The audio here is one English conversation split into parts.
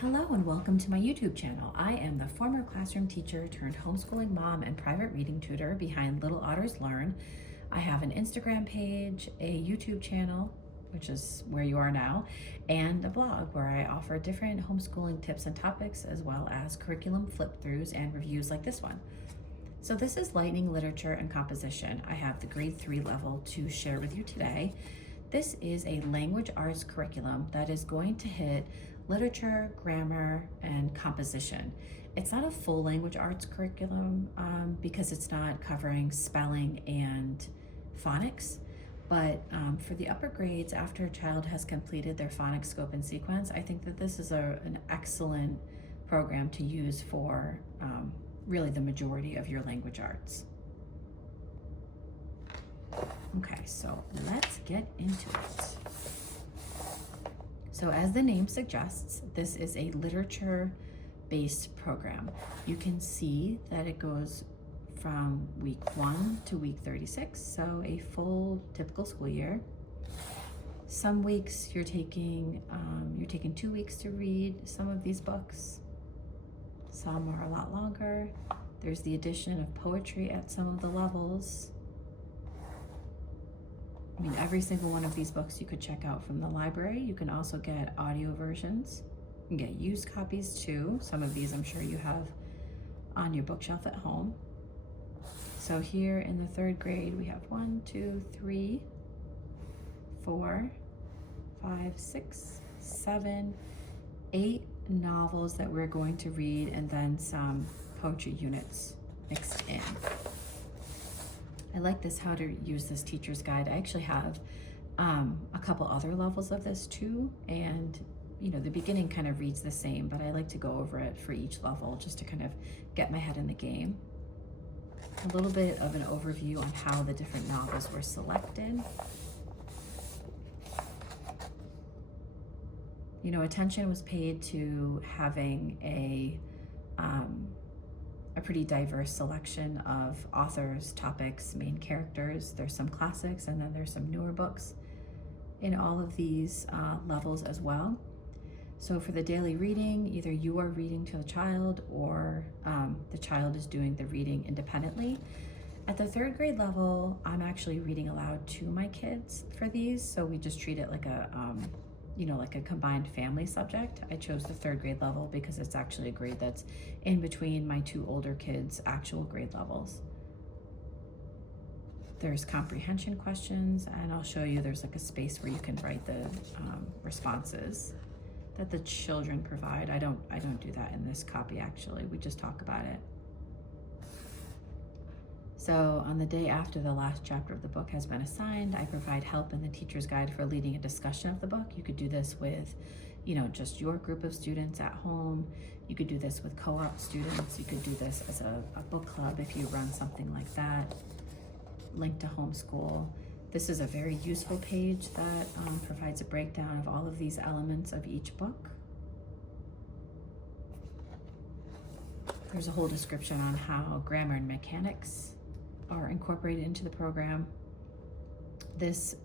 Hello and welcome to my YouTube channel. I am the former classroom teacher turned homeschooling mom and private reading tutor behind Little Otters Learn. I have an Instagram page, a YouTube channel, which is where you are now, and a blog where I offer different homeschooling tips and topics, as well as curriculum flip-throughs and reviews like this one. So this is Lightning Literature and Composition. I have the grade 3 level to share with you today. This is a language arts curriculum that is going to hit literature, grammar, and composition. It's not a full language arts curriculum because it's not covering spelling and phonics, but for the upper grades, after a child has completed their phonics scope and sequence, I think that this is an excellent program to use for really the majority of your language arts. Okay, so let's get into it. So as the name suggests, this is a literature-based program. You can see that it goes from week 1 to week 36, so a full typical school year. Some weeks you're taking 2 weeks to read some of these books. Some are a lot longer. There's the addition of poetry at some of the levels. I mean, every single one of these books you could check out from the library. You can also get audio versions. You can get used copies too. Some of these I'm sure you have on your bookshelf at home. So here in the 3rd grade, we have 1, 2, 3, 4, 5, 6, 7, 8 novels that we're going to read, and then some poetry units mixed in. I like this, how to use this teacher's guide. I actually have a couple other levels of this too, and you know, the beginning kind of reads the same, but I like to go over it for each level just to kind of get my head in the game. A little bit of an overview on how the different novels were selected. You know, attention was paid to having a pretty diverse selection of authors, topics, main characters. There's some classics and then there's some newer books in all of these levels as well. So for the daily reading, either you are reading to the child or the child is doing the reading independently. At the 3rd grade level, I'm actually reading aloud to my kids for these. So we just treat it like a like a combined family subject. I chose the 3rd grade level because it's actually a grade that's in between my 2 older kids' actual grade levels. There's comprehension questions, and I'll show you there's like a space where you can write the responses that the children provide. I don't do that in this copy actually. We just talk about it. So on the day after the last chapter of the book has been assigned, I provide help in the teacher's guide for leading a discussion of the book. You could do this with, just your group of students at home. You could do this with co-op students. You could do this as a book club if you run something like that. Link to Homeschool. This is a very useful page that provides a breakdown of all of these elements of each book. There's a whole description on how grammar and mechanics are incorporated into the program. This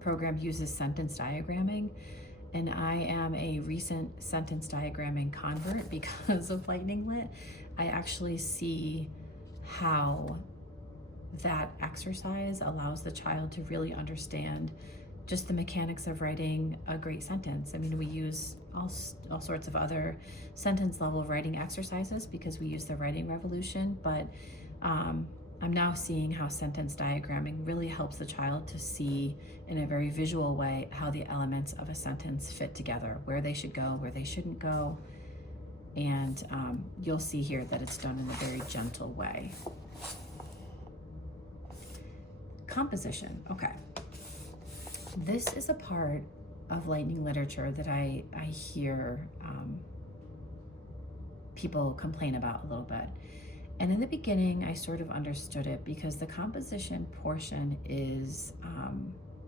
program uses sentence diagramming, and I am a recent sentence diagramming convert because of Lightning Lit. I actually see how that exercise allows the child to really understand just the mechanics of writing a great sentence. I mean, we use all sorts of other sentence level writing exercises because we use the writing revolution, but I'm now seeing how sentence diagramming really helps the child to see in a very visual way how the elements of a sentence fit together, where they should go, where they shouldn't go. And you'll see here that it's done in a very gentle way. Composition, okay. This is a part of Lightning Literature that I hear people complain about a little bit. And in the beginning, I sort of understood it because the composition portion is,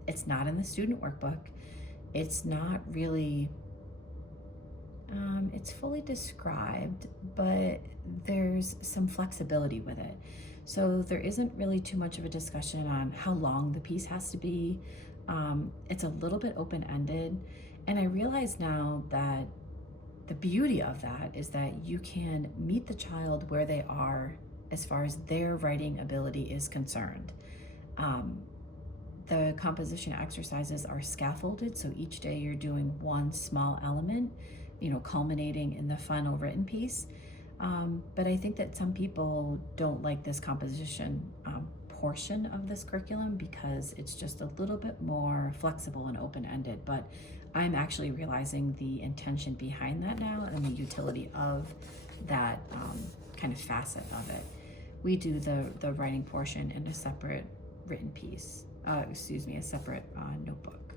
it's not in the student workbook. It's not really, it's fully described, but there's some flexibility with it. So there isn't really too much of a discussion on how long the piece has to be. It's a little bit open-ended. And I realize now that the beauty of that is that you can meet the child where they are as far as their writing ability is concerned. The composition exercises are scaffolded, so each day you're doing one small element, culminating in the final written piece. But I think that some people don't like this composition portion of this curriculum because it's just a little bit more flexible and open-ended. But I'm actually realizing the intention behind that now and the utility of that kind of facet of it. We do the writing portion in a separate written piece, a separate notebook.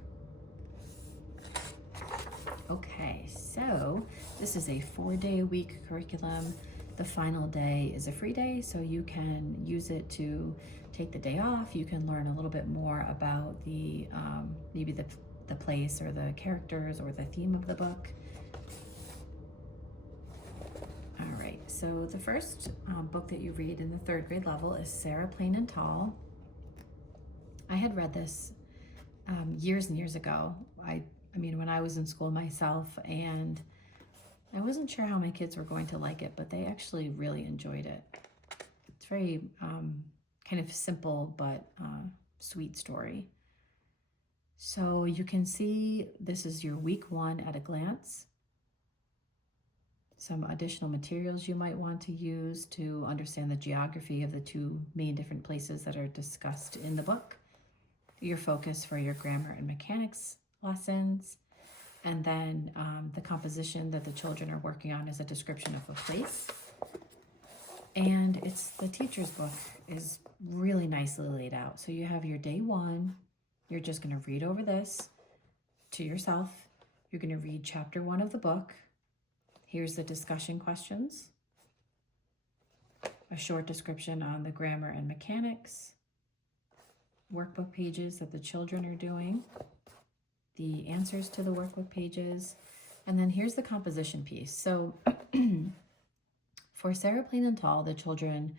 Okay, so this is a 4-day-a-week curriculum. The final day is a free day, so you can use it to take the day off. You can learn a little bit more about the maybe the place or the characters or the theme of the book. All right, so the first book that you read in the 3rd grade level is Sarah Plain and Tall. I had read this years and years ago. I mean, when I was in school myself, and I wasn't sure how my kids were going to like it, but they actually really enjoyed it. It's very kind of simple but sweet story. So you can see this is your week 1 at a glance. Some additional materials you might want to use to understand the geography of the 2 main different places that are discussed in the book. Your focus for your grammar and mechanics lessons, and then the composition that the children are working on is a description of a place. And it's the teacher's book is really nicely laid out. So you have your day 1, you're just going to read over this to yourself. You're going to read chapter 1 of the book. Here's the discussion questions, a short description on the grammar and mechanics, workbook pages that the children are doing, the answers to the workbook pages, and then here's the composition piece. So for Sarah Plain and Tall, the children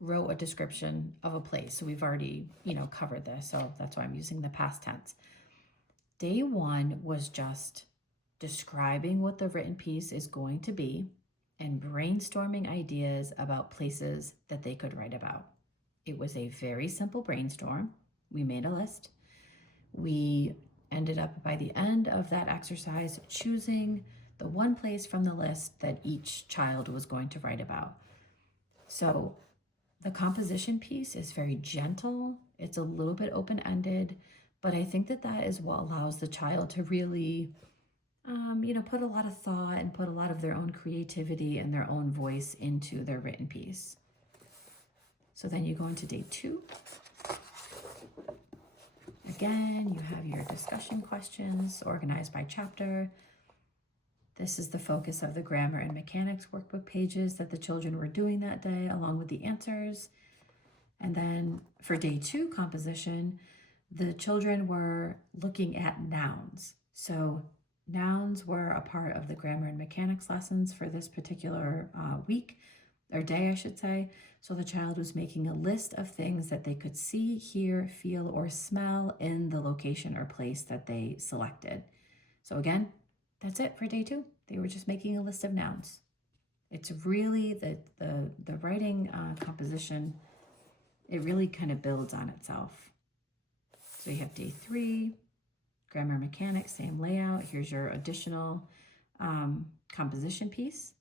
wrote a description of a place. So we've already, covered this, so that's why I'm using the past tense. Day 1 was just describing what the written piece is going to be and brainstorming ideas about places that they could write about. It was a very simple brainstorm. We made a list. We ended up by the end of that exercise choosing the one place from the list that each child was going to write about. So the composition piece is very gentle. It's a little bit open-ended, but I think that is what allows the child to really, put a lot of thought and put a lot of their own creativity and their own voice into their written piece. So then you go into day 2. Again, you have your discussion questions organized by chapter. This is the focus of the grammar and mechanics workbook pages that the children were doing that day, along with the answers. And then for day 2 composition, the children were looking at nouns. So nouns were a part of the grammar and mechanics lessons for this particular week, or day, I should say. So the child was making a list of things that they could see, hear, feel, or smell in the location or place that they selected. So again, that's it for day 2. They were just making a list of nouns. It's really the writing composition, it really kind of builds on itself. So you have day 3, grammar mechanics, same layout. Here's your additional composition piece.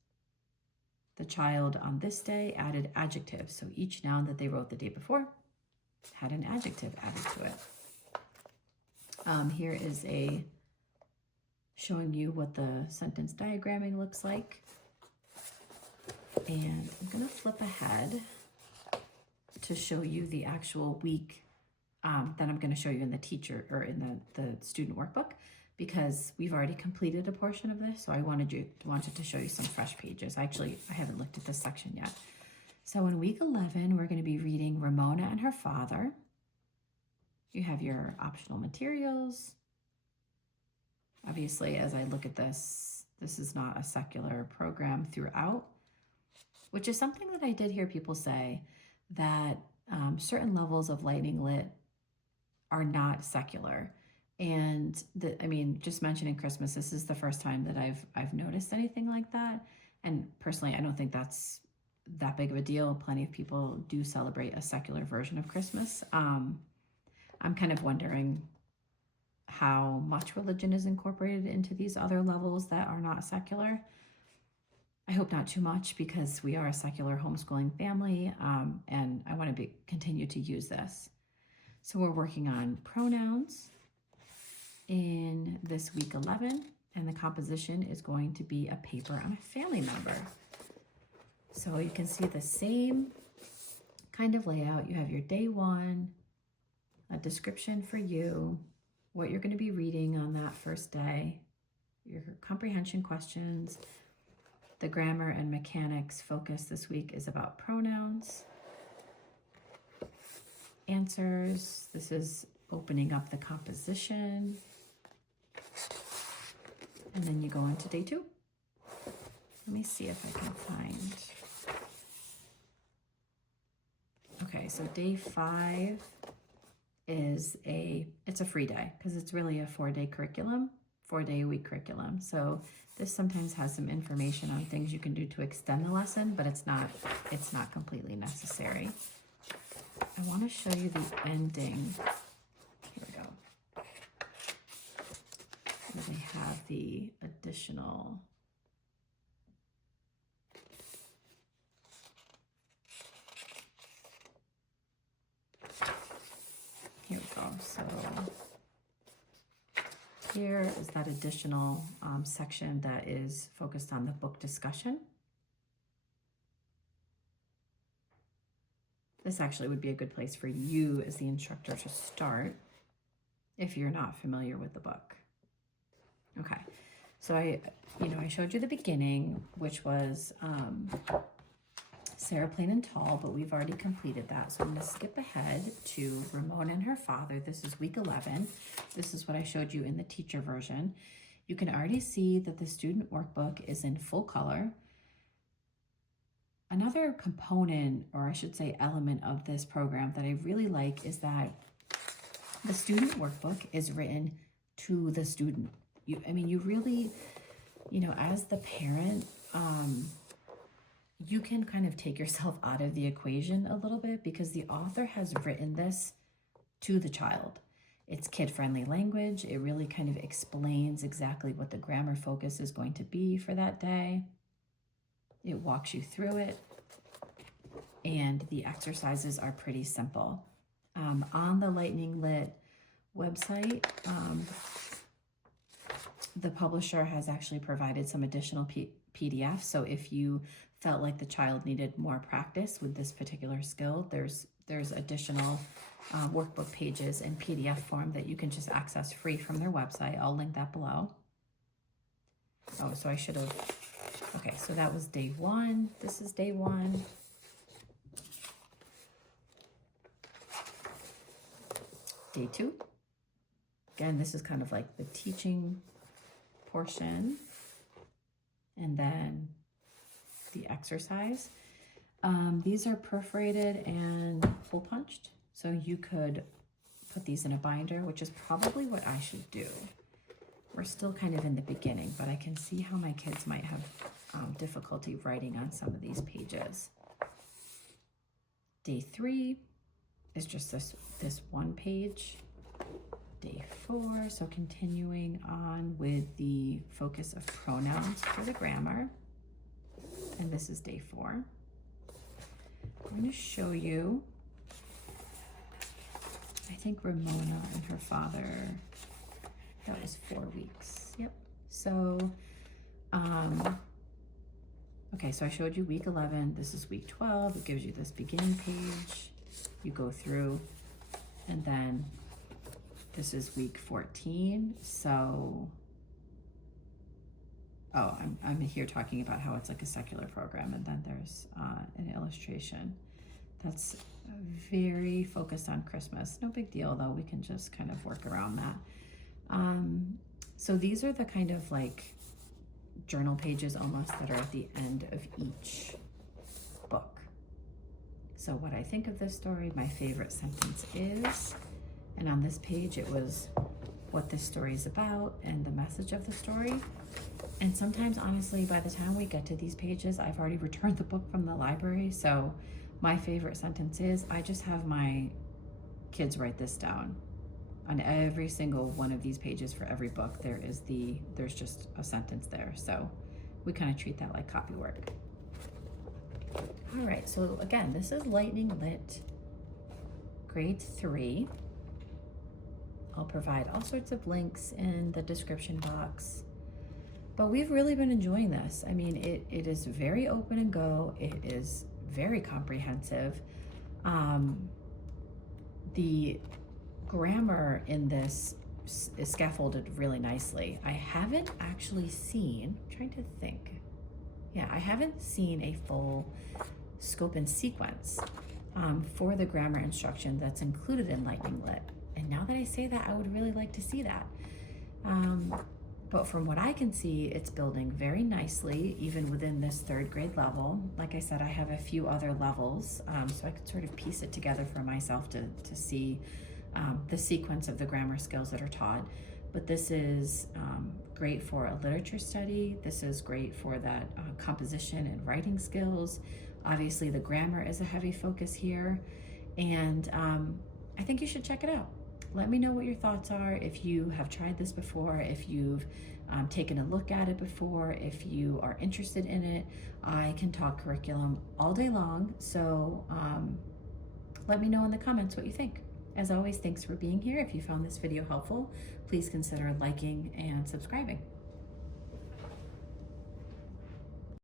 The child on this day added adjectives. So each noun that they wrote the day before had an adjective added to it. Here is showing you what the sentence diagramming looks like. And I'm going to flip ahead to show you the actual week that I'm going to show you in the teacher or in the student workbook, because we've already completed a portion of this. So I wanted to show you some fresh pages. Actually, I haven't looked at this section yet. So in week 11, we're going to be reading Ramona and Her Father. You have your optional materials. Obviously, as I look at this, this is not a secular program throughout, which is something that I did hear people say, that certain levels of Lightning Lit are not secular. And I mean, just mentioning Christmas, this is the first time that I've noticed anything like that. And personally, I don't think that's that big of a deal. Plenty of people do celebrate a secular version of Christmas. I'm kind of wondering how much religion is incorporated into these other levels that are not secular. I hope not too much, because we are a secular homeschooling family, and I want to continue to use this. So we're working on pronouns in this week 11, and the composition is going to be a paper on a family member. So you can see the same kind of layout. You have your day one, a description for you, what you're going to be reading on that first day, your comprehension questions. The grammar and mechanics focus this week is about pronouns. Answers, this is opening up the composition. And then you go into day two. Let me see if I can find. Okay, so day 5 is it's a free day, because it's really a 4-day curriculum, 4-day-a-week curriculum. So this sometimes has some information on things you can do to extend the lesson, but it's not completely necessary. I want to show you the ending. Here we go. Where they have the additional. Here we go. So here is that additional section that is focused on the book discussion. This actually would be a good place for you as the instructor to start if you're not familiar with the book. Okay, so I showed you the beginning, which was Sarah Plain and Tall, but we've already completed that. So I'm going to skip ahead to Ramona and her father. This is week 11. This is what I showed you in the teacher version. You can already see that the student workbook is in full color. Another component, or I should say element of this program that I really like, is that the student workbook is written to the student. You really, as the parent, you can kind of take yourself out of the equation a little bit, because the author has written this to the child. It's kid-friendly language. It really kind of explains exactly what the grammar focus is going to be for that day. It walks you through it, and the exercises are pretty simple. On the Lightning Lit website, the publisher has actually provided some additional PDFs. So if you felt like the child needed more practice with this particular skill, there's additional workbook pages in PDF form that you can just access free from their website. I'll link that below. Oh, so I should have. Okay, so that was day 1. This is day 1. Day 2. Again, this is kind of like the teaching portion. And then the exercise. These are perforated and hole punched. So you could put these in a binder, which is probably what I should do. We're still kind of in the beginning, but I can see how my kids might have difficulty writing on some of these pages. Day 3 is just this one page. Day 4, so continuing on with the focus of pronouns for the grammar. And this is day 4. I'm going to show you, I think Ramona and her father, that was 4 weeks. Yep. So, okay, so I showed you week 11. This is week 12. It gives you this beginning page. You go through, and then this is week 14. So, oh, I'm here talking about how it's like a secular program, and then there's an illustration that's very focused on Christmas. No big deal though, we can just kind of work around that. So these are the kind of like journal pages almost that are at the end of each book. So what I think of this story, my favorite sentence is, and on this page it was, what this story is about and the message of the story. And sometimes, honestly, by the time we get to these pages, I've already returned the book from the library. So my favorite sentence is, I just have my kids write this down. On every single one of these pages for every book, there's just a sentence there. So we kind of treat that like copy work. All right, so again, this is Lightning Lit, grade 3. I'll provide all sorts of links in the description box. But we've really been enjoying this. I mean, it is very open and go. It is very comprehensive. The grammar in this is scaffolded really nicely. I haven't actually seen, I'm trying to think. Yeah, I haven't seen a full scope and sequence for the grammar instruction that's included in Lightning Lit. And now that I say that, I would really like to see that. But from what I can see, it's building very nicely, even within this 3rd grade level. Like I said, I have a few other levels, so I could sort of piece it together for myself to see the sequence of the grammar skills that are taught. But this is great for a literature study. This is great for that composition and writing skills. Obviously, the grammar is a heavy focus here. And I think you should check it out. Let me know what your thoughts are. If you have tried this before, if you've taken a look at it before, if you are interested in it. I can talk curriculum all day long. So let me know in the comments what you think. As always, thanks for being here. If you found this video helpful, please consider liking and subscribing.